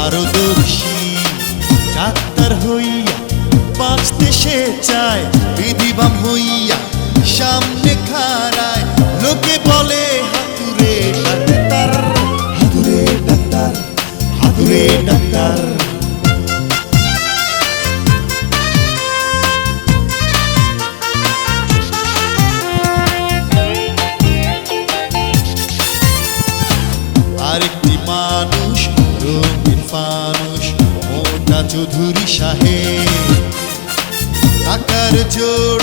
পারদর্শী। ডাক্তার হইয়া বাঁচতে সে চায়, বিধিবাম হইয়া সামনে খারায় লোকে বলে, হাতুরে ডাক্তার হাতুরে ডাক্তার হাতুরে ডাক্তার। টাকার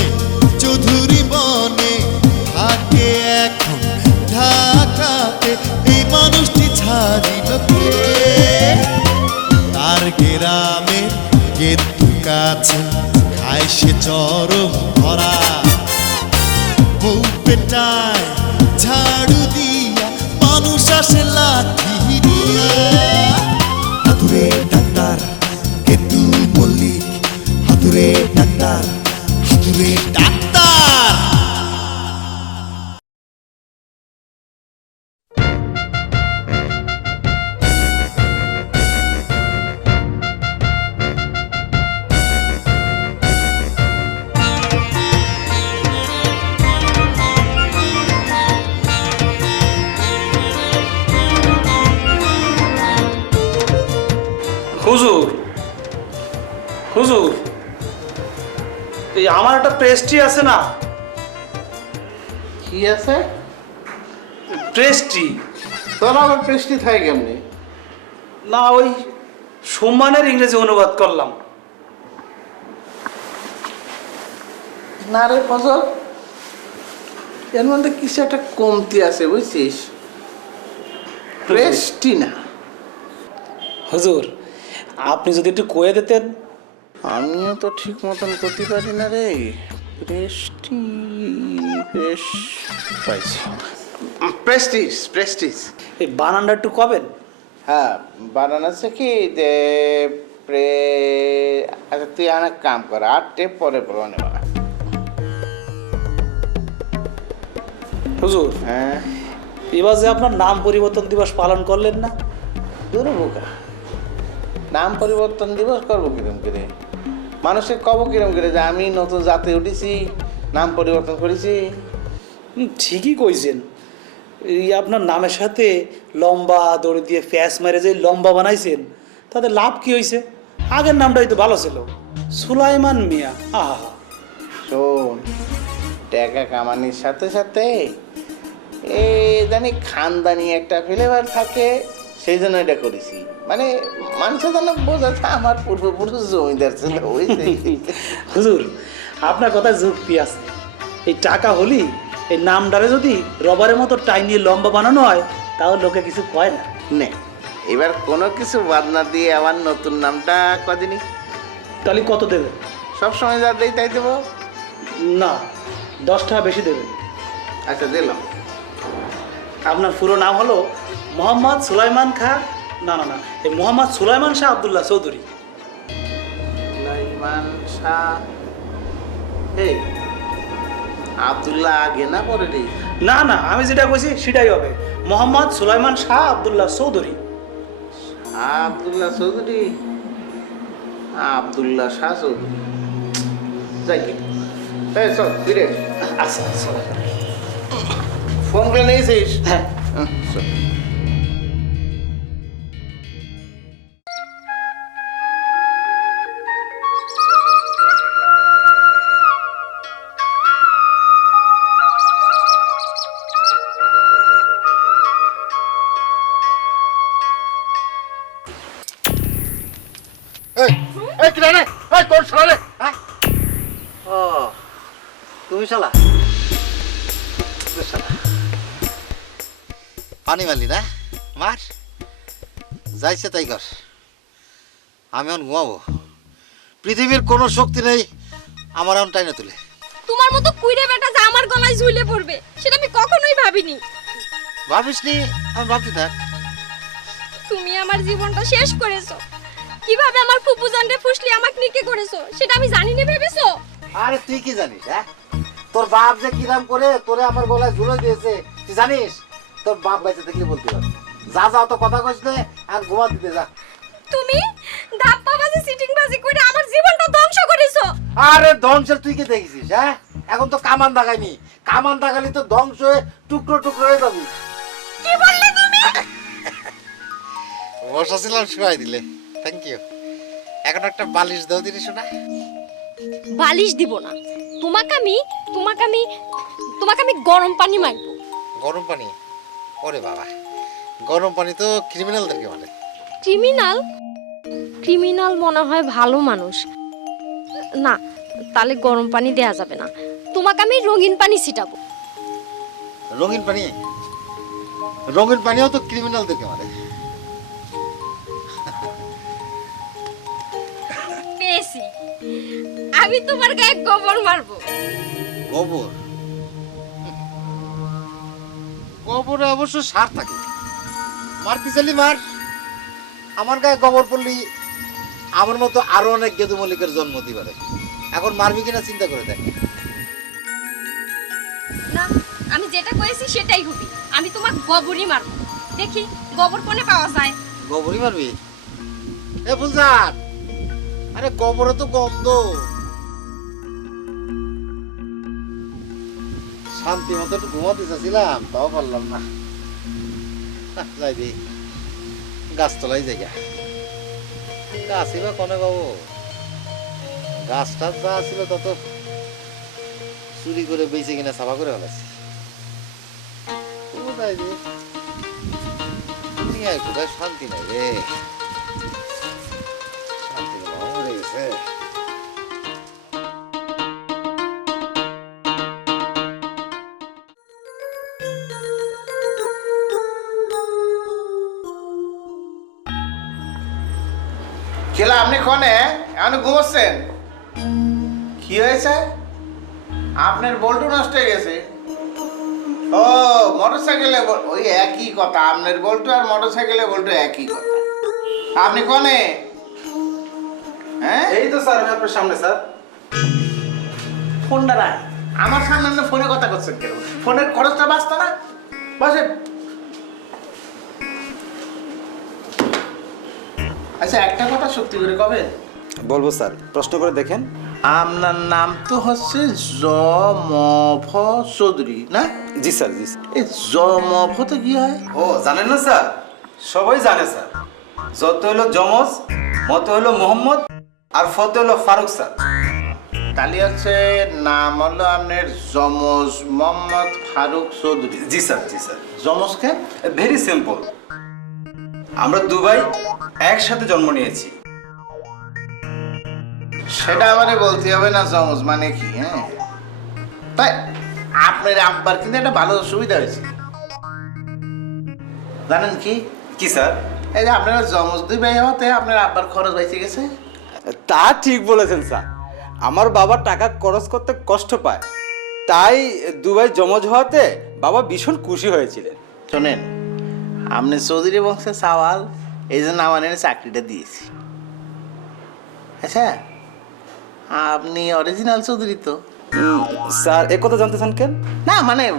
আমার একটা পেস্ট্রি আছে না। কি আছে? পেস্ট্রি তোর আবার পেস্ট্রি থাকে কেমনি? না ওই সম্মানের ইংরেজি অনুবাদ করলাম। না রে ফজল এর মধ্যে কিছু একটা কমতি আছে বুঝছিস? প্রেস্টি না। হুজুর আপনি যদি একটু কয়ে দিতেন আমিও তো ঠিক মতন করতে পারি না রে। প্রেস্টি প্রেস পাইছি প্রেস্টিজ প্রেস্টিজ এই বানানটা একটু কবেন? হ্যাঁ বানান আছে কি যে প্রে আচ্ছা তুই অনেক কাম কর আর টেপ পরে পরে বানা হুজুর হ্যাঁ। এবার যে আপনার নাম পরিবর্তন দিবস পালন করলেন না? দুর্বোকা নাম পরিবর্তন দিবস করব কিরম করে? মানুষকে কব কিরম করে যে আমি নতুন জাতে উঠেছি নাম পরিবর্তন করেছি? ঠিকই কইছেন। এই আপনার নামের সাথে লম্বা দড়ি দিয়ে ফ্যাস মেরে যে লম্বা বানাইছেন তাতে লাভ কি হয়েছে আগের নামটাই তো ভালো ছিল। সুলাইমান মিয়া আহা। শোন টাকা কামানির সাথে সাথে এ জানি খানদানি একটা ফ্লেভার থাকে সেই জন্য এটা করেছি। মানে মানুষের যেন বোঝাচ্ছে আমার পূর্বপুরুষ জমিদার ছিল ওই হুজুর আপনার কথা যুক্তি আছে। এই টাকা হলি এই নামটারে যদি রবারের মতো টাই নিয়ে লম্বা বানানো হয় তাহলে লোকে কিছু কয় না। নে এবার কোনো কিছু বাদ না দিয়ে আমার নতুন নামটা কদিনই তাহলে কত দেবেন? সবসময় যা দেই তাই দেবো? না দশ টাকা বেশি দেবেন। আচ্ছা দিলাম। আপনার পুরো নাম হলো মোহাম্মদ সুলাইমান খা? না না না। এই মোহাম্মদ সুলাইমান শাহ আবদুল্লাহ চৌধুরী। সুলাইমান শাহ? এই আব্দুল্লাহ আগে না পরে রে? না না আমি যেটা কইছি সেটাই হবে। মোহাম্মদ সুলাইমান শাহ আবদুল্লাহ চৌধুরী। আব্দুল্লাহ চৌধুরী? আব্দুল্লাহ শাহ চৌধুরী। যাই কি। এই চল ফিরে আচ্ছা আচ্ছা। ফোন করে নিয়েছিস? হ্যাঁ। চল। তুমি শালা। পানি মারলি না? মার। যাইছে তাই কর। আমি এখন ঘুমাবো। পৃথিবীর কোনো শক্তি নেই আমার এখন টাইনে তুলে। তোমার মতো কুইরে বেটা যে আমার গলায় ঝুলে পড়বে সেটা আমি কখনোই ভাবিনি। ভাবিস নি আমি ভাবছি থাক। তুমি আমার জীবনটা শেষ করেছ। কীভাবে আমার ফুপুজনরে ফুসলি আমাকে নিকে করেছ সেটা আমি জানি না ভেবেছো? আরে তুই কি জানিস হ্যাঁ? তোর বাপ যে কিরাম করে তোরে আমার গলায় ঝুলে দিয়েছে। তুই জানিস? তোর বাপ গাইতে দেখলে বলতে পারবি যা যা তো কথা কইস নে আর ঘুমা দিতে যা। তুমি ধাপ্পা বাজি সিটিং বাজি করে আমার জীবনটা ধ্বংস করেছ। আরে ধ্বংসের তুই কি দেখেছিস হ্যাঁ? এখন তো কামান দাগাইনি কামান দাগালি তো ধ্বংস হয়ে টুকরো টুকরো হয়ে যাবি। কি বললে তুমি? বসা ছিলাম শুয়াই দিলে। থ্যাংক ইউ এখন একটা বালিশ দাও দিনি শোনা বালিশ দিব না। তোমাকে আমি তোমাকে আমি তোমাকে আমি গরম পানি মারবো। গরম পানি? ওরে বাবা। গরম পানি তো ক্রিমিনালদেরকে মানে ক্রিমিনাল? ক্রিমিনাল মনে হয় ভালো মানুষ। না তাহলে গরম পানি দেয়া যাবে না। তোমাকে আমি রঙিন পানি ছিটাবো। রঙিন পানি? রঙিন পানিও তো ক্রিমিনালদেরকে মানে আমি তোমার গায়ে গোবর মারবো। গোবর? গোবরে অবশ্য সার থাকে। মারতে চালি মার? আমার গায়ে গোবর পড়লি আমার মতো আরও অনেক গেদু মল্লিকের জন্ম পারে এখন মারবি কিনা চিন্তা করে দেখ। না আমি যেটা করেছি সেটাই হবে। আমি তোমার গোবরই মারবো। দেখি গোবর কোনে পাওয়া যায়? গোবরই মারবি? এ ফুলজার আরে গোবরে তো গন্ধ। শান্তি মতো একটু ঘুমাতে চাচ্ছিলাম তাও পারলাম না। আহ, যাই দি গাছ গাছতলাই জায়গা গাছই বা কনে বাবু গাছটা যা ছিল তত চুরি করে বেঁচে কিনা সাফা করে ফেলাছি। কোথায় শান্তি নাই রে? শান্তি মরে গেছে। খেলা আপনি কনে এখন ঘুমোচ্ছেন? কি হয়েছে? আপনার বল্টু নষ্ট হয়ে গেছে। ও মোটর সাইকেলে ওই একই কথা। আপনার বল্টু আর মোটর সাইকেলে বল্টু একই কথা। আপনি কনে হ্যাঁ? এই তো স্যার আমি আপনার সামনে স্যার। ফোনটা রাখ আমার সামনে ফোনে কথা করছেন কেন? ফোনের খরচটা বাঁচত না? বসেন। আচ্ছা একটা কথা সত্যি করে কবে? বলব স্যার প্রশ্ন করে দেখেন। আপনার নাম তো হচ্ছে জমফ চৌধুরী না? জি স্যার জি স্যার। এই জমফতে কি হয়? ও জানেন না স্যার? সবাই জানে স্যার। যত হলো জমজ মত হলো মোহাম্মদ আর ফত হলো ফারুক স্যার। তাহলে হচ্ছে নাম হলো আপনার জমজ মোহাম্মদ ফারুক চৌধুরী। জি স্যার জি স্যার। জমজকে? ভেরি সিম্পল আমরা দুবাই একসাথে জন্ম নিয়েছি। সেটা আমারে বলতে হবে না জমজ মানে কি হ্যাঁ? তাই আপনার আব্বার কিন্তু একটা ভালো সুবিধা হয়েছে। জানেন কি? কি স্যার? এই যে আপনারা জমজ দুই ভাই হতে আপনার আব্বার খরচ বেঁচে গেছে? তা ঠিক বলেছেন স্যার। আমার বাবা টাকা খরচ করতে কষ্ট পায়। তাই দুবাই জমজ হওয়াতে বাবা ভীষণ খুশি হয়েছিলেন। শোনেন আপনি চৌধুরী বংশের সাওয়াল এই জন্য আমার এনে চাকরিটা দিয়েছি। আচ্ছা আপনি অরিজিনাল চৌধুরী তো। স্যার এ কথা জানতে চান কেন? না মানে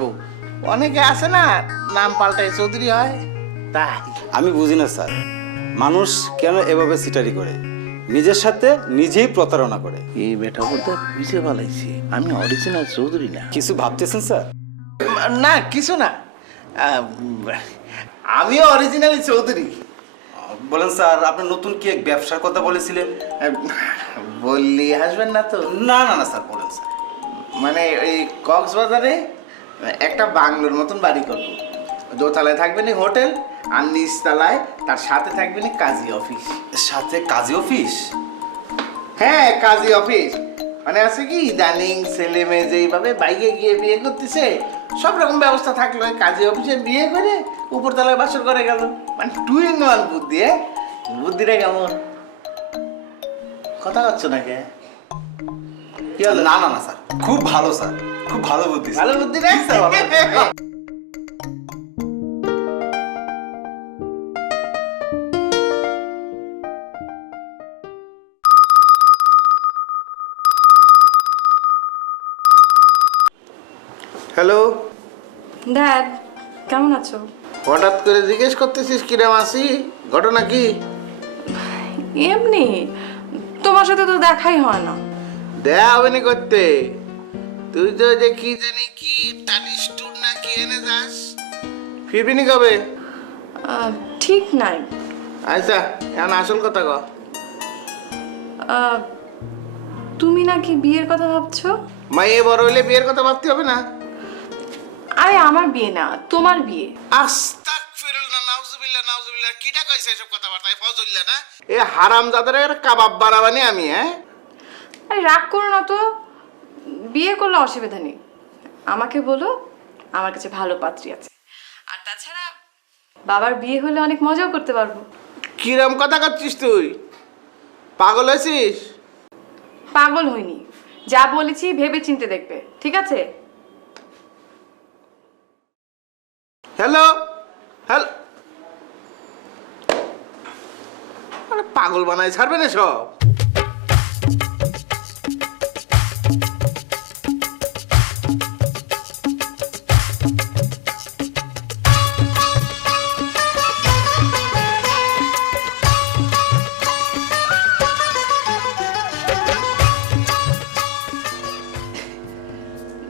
অনেকে আছে না নাম পাল্টায় চৌধুরী হয়। তাই। আমি বুঝি না স্যার। মানুষ কেন এভাবে সিটারি করে? নিজের সাথে নিজেই প্রতারণা করে। এই বেটা বলতে বুঝে পালাইছি আমি অরিজিনাল চৌধুরী না। কিছু ভাবতেছেন স্যার? না কিছু না। আমিও অরিজিনালি চৌধুরী। বলেন স্যার আপনি নতুন কি এক ব্যবসার কথা বলেছিলেন? বললি হাসবেন না তো? না না না স্যার বলেন স্যার। মানে এই কক্সবাজারে একটা বাংলোর মতন বাড়ি করব। দোতলায় থাকবে না হোটেল আর নিচতলায় তার সাথে থাকবে না কাজী অফিস। সাথে কাজী অফিস? হ্যাঁ কাজী অফিস। মানে আছে কি ইদানিং ছেলে মেয়ে যেইভাবে বাইকে গিয়ে বিয়ে করতেছে সব রকম ব্যবস্থা থাকল কাজে অফিসে বিয়ে করে উপরতলায় বাসর করে গেল। মানে টু ইন ওয়ান বুদ্ধি বুদ্ধিটা কেমন? কথা হচ্ছে না কে কি হলো? না না না স্যার। খুব ভালো স্যার। খুব ভালো বুদ্ধি স্যার। ভালো বুদ্ধি না ড্যাড কেমন আছো? হঠাৎ করে জিজ্ঞেস করতেছিস কিরাম আছি ঘটনা কি? এমনি তোমার সাথে তো দেখাই হয় না। দেয়া হবে নি করতে। তুই তো যে কি জানি কি টানিস টুর না কি এনে যাস? ফিরবি নি কবে? ঠিক নাই। আচ্ছা এখন আসল কথা ক। তুমি নাকি বিয়ের কথা ভাবছ? মাইয়ে বড় হইলে বিয়ের কথা ভাবতে হবে না। আরে আমার বিয়ে না তোমার বিয়ে। আস্তাগফিরুল্লাহ নাউজুবিল্লাহ নাউজুবিল্লাহ কিটা কইছে এসব কথাবার্তা ফজল্লা না? এ হারাম জাদারের কাবাব বানাবানি আমি হ্যাঁ? আরে রাগ করো না তো। বিয়ে করলে অসুবিধা নেই। আমাকে বলো আমার কাছে ভালো পাত্রী আছে। আর তাছাড়া বাবার বিয়ে হলে অনেক মজাও করতে পারব। কিরম কথা করছিস তুই? পাগল হয়েছিস? পাগল হইনি। যা বলেছি ভেবে চিনতে দেখবে ঠিক আছে? হ্যালো হ্যালো আরে পাগল বানাই ছাড়বে না সব?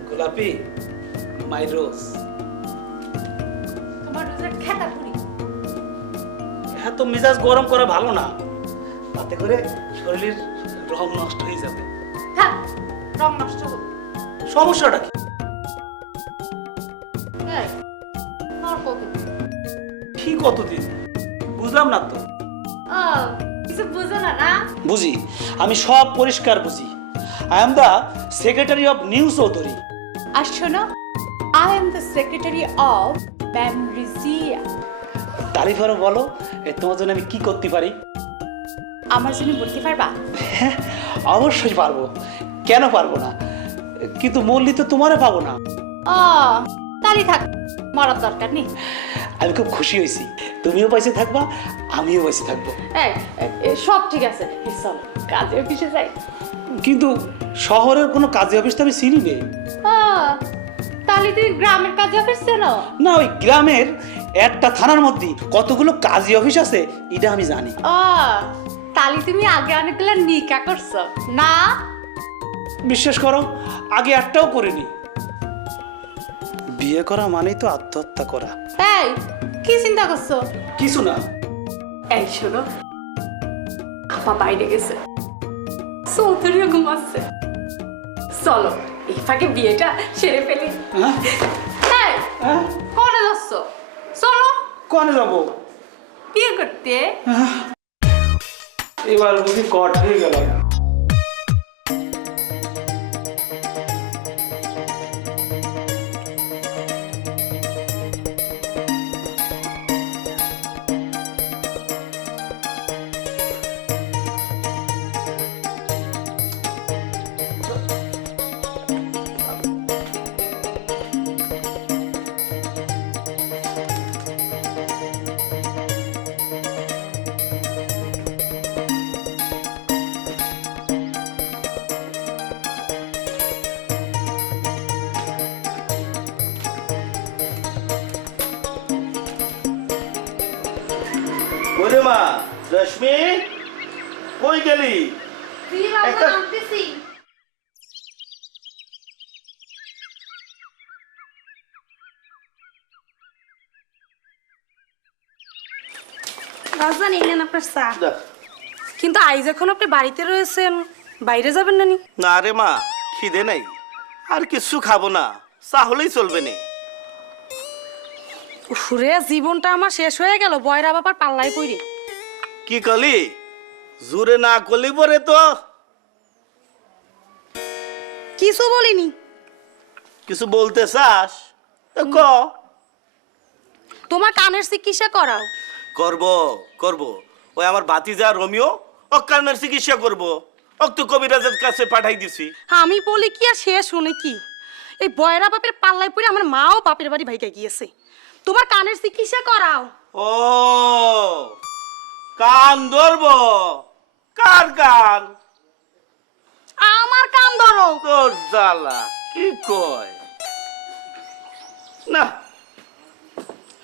গোলাপি মাই রোজ মেজাজ গরম করা ভালো না তাতে করে শরীরের রং নষ্ট হয়ে যাবে। থাক রং নষ্ট হোক সমস্যাটা কি? কি কতদিন? বুঝলাম না তো। বুঝো আমি সব পরিষ্কার বুঝি। I am the secretary of new Chowdhury আর শোনো I am the secretary of ব্যামরিজিয়া তারিফারও বলো এ, তোমার জন্য আমি কি করতে পারি? আমার জন্য বলতে পারবা? হ্যাঁ অবশ্যই পারব। কেন পারব না? কিন্তু মল্লি তো তোমারে পাবো না। ও তাহলে থাক মরার দরকার নেই। আমি খুব খুশি হয়েছি। তুমিও পয়সা থাকবা আমিও পয়সা থাকব। এই, এই, সব ঠিক আছে এই চল কাজে অফিসে যাই। কিন্তু শহরের কোনো কাজে অফিস তো আমি চিনি নেই ও তাহলে তুমি গ্রামের কাজে অফিস চেনো না ওই গ্রামের একটা থানার মধ্যে কতগুলো কাজী অফিস আছে এটা আমি জানি। ও তাহলে তুমি আগে অনেকগুলো নিকা করছ। না? বিশ্বাস করো আগে একটাও করিনি। বিয়ে করা মানেই তো আত্মহত্যা করা। এই কি চিন্তা করছ? কিছু না। এই শোনো আপা বাইরে গেছে। চৌধুরীও ঘুমাচ্ছে। চলো। এই ফাঁকে বিয়েটা সেরে ফেলি। হ্যাঁ? কনে হ্যাঁ? কোনে যাচ্ছ? চলো। কনে যাব? বিয়ে করতে? এবার বুঝি কট হয়ে গেল ওরে মা রশ্মি কই গেলি? একটা- রাজধানী নেন আপনার চা। কিন্তু আজ এখন আপনি বাড়িতে রয়েছেন বাইরে যাবেন নানি? না রে মা খিদে নাই। আর কিছু খাব না চা হলেই চলবে না। উফরে জীবনটা আমার শেষ হয়ে গেল বয়রা বাবার পাল্লায় পড়ি। কি কলি? জোরে না করলি পরে তো। কিছু বলিনি। কিছু বলতে চাস? তো ক। তোমার কানের চিকিৎসা করাও? করব করব। ওই আমার ভাতিজা রোমিও অকানের চিকিৎসা করব? ওক তো কবিরাজের কাছে পাঠাই দিছি। আমি বলি কি আর সে শুনে কি? এই বয়রা বাপের পাল্লায় পড়ে আমার মাও বাপের বাড়ি ভাইকে গিয়েছে। তোমার কানের চিকিৎসা করাও। ও কান ধরব? কার কান? আমার কান ধরো। তোর জ্বালা কি কয়? না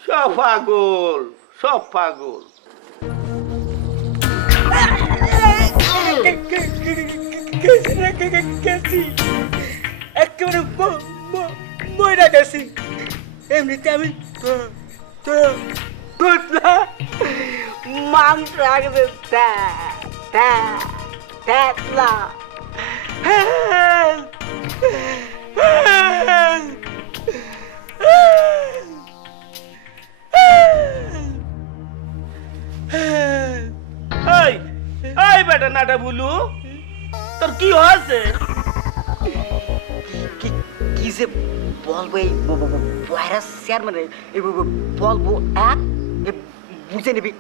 সব পাগল সব পাগল। একেবারে ময়রা গেছি। এমনিতে আমি মাংস রাখবে তেতলা এই এই বেটা নাটা বুলু তোর কি হয়েছে কি যে বলব এই ভাইরাস চেয়ারম্যান এই বলব এক বুঝে নিবি।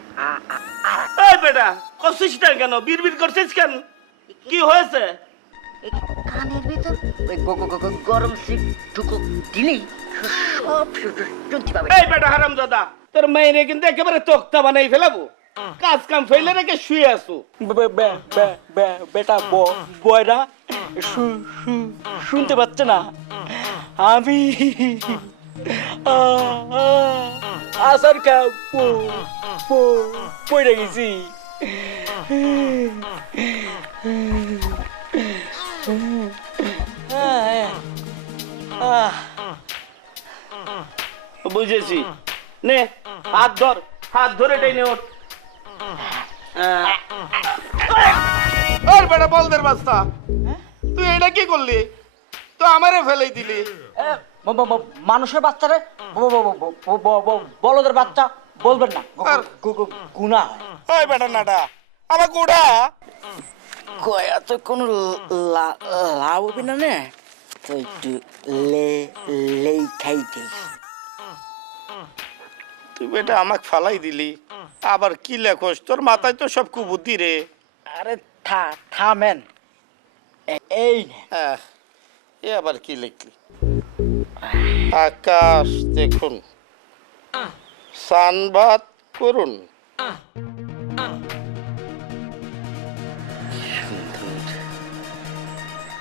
এই বেটা করছিস না কেন? বিড়বিড় করছিস কেন? কি হয়েছে? কানের ভিতর ওই গ- গ- গ- গরম সিট ঢুকো দিলেই সব শুনতে পাবে। এই বেটা হারাম দাদা তোর মাইনে কিন্তু একেবারে তোক্তা বানাই ফেলাবো। কাজ কাম ফেলে রেখে শুয়ে আসু। বেটা বয়রা শুনতে পাচ্ছে না? আমি আসার কা পড়ে গেছি। বুঝেছি। নে, হাত ধর, হাত ধরে টেনে ওঠ। ওর বেটা বলদের বাস্তা তুই এটা কি করলি? তো আমারে ফেলেই দিলি। মানুষের বাচ্চারে? বলদের বাচ্চা? বলবেন না। গুণা। হয় ওই বেটা নাটা আমার গোড়া। কয়া তো কোনো লাভ হবে না নে? তো একটু লে লেই খাইতে তুই বেটা আমাকে ফালাই দিলি। আবার কি লেখোস? তোর মাথায় তো সব কুবুদ্ধি রে। আরে থা থামেন। এই নে। এ আবার কি লিখলি? আকাশ দেখুন। সানবাদ করুন।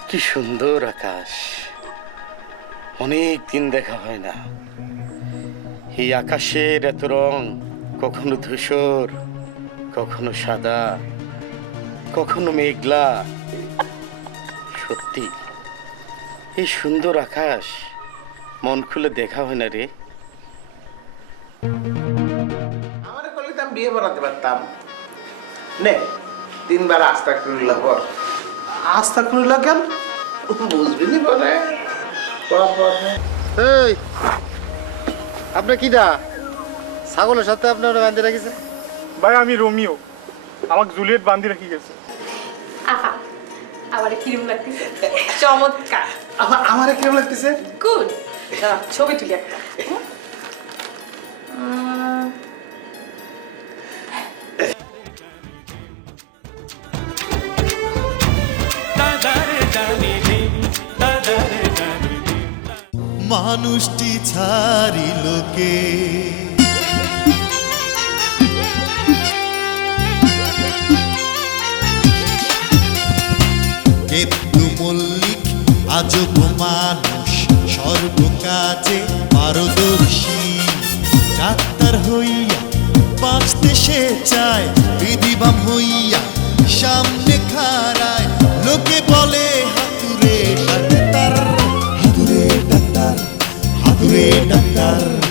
কি সুন্দর আকাশ। অনেক দিন দেখা হয় না। এই আকাশের এত রং কখনো ধূসর, কখনো সাদা, কখনো মেঘলা। সত্যি। এই সুন্দর আকাশ মন খুলে দেখা হয় না রে। আমার করলে আমি বিয়ে বানাতে পারতাম। নে তিনবার আস্তা করলা পর। আস্থা করিলা কেন? বুঝবি নি বলে পর পর নে। এই আপনি কিটা ছাগলের সাথে আপনার বাঁধে রেখেছে? ভাই আমি রোমিও। আমাকে জুলিয়েট বান্ধি রাখি গেছে। আহা আমার কিরম লাগতেছে? চমৎকার। আমার আমার কেমন লাগতেছে? গুড ছবি তুলি একটা। হুম? উম, মানুষটি কেতু মল্লিক আজব মানুষ সর্বকাজে পারদর্শী। ডাক্তার হইয়া বাঁচতে সে চায়, বিধিবাম হইয়া সামনে খারায় লোকে বলে, হাতুরে ডাক্তার হাতুরে ডাক্তার হাতুরে ডাক্তার।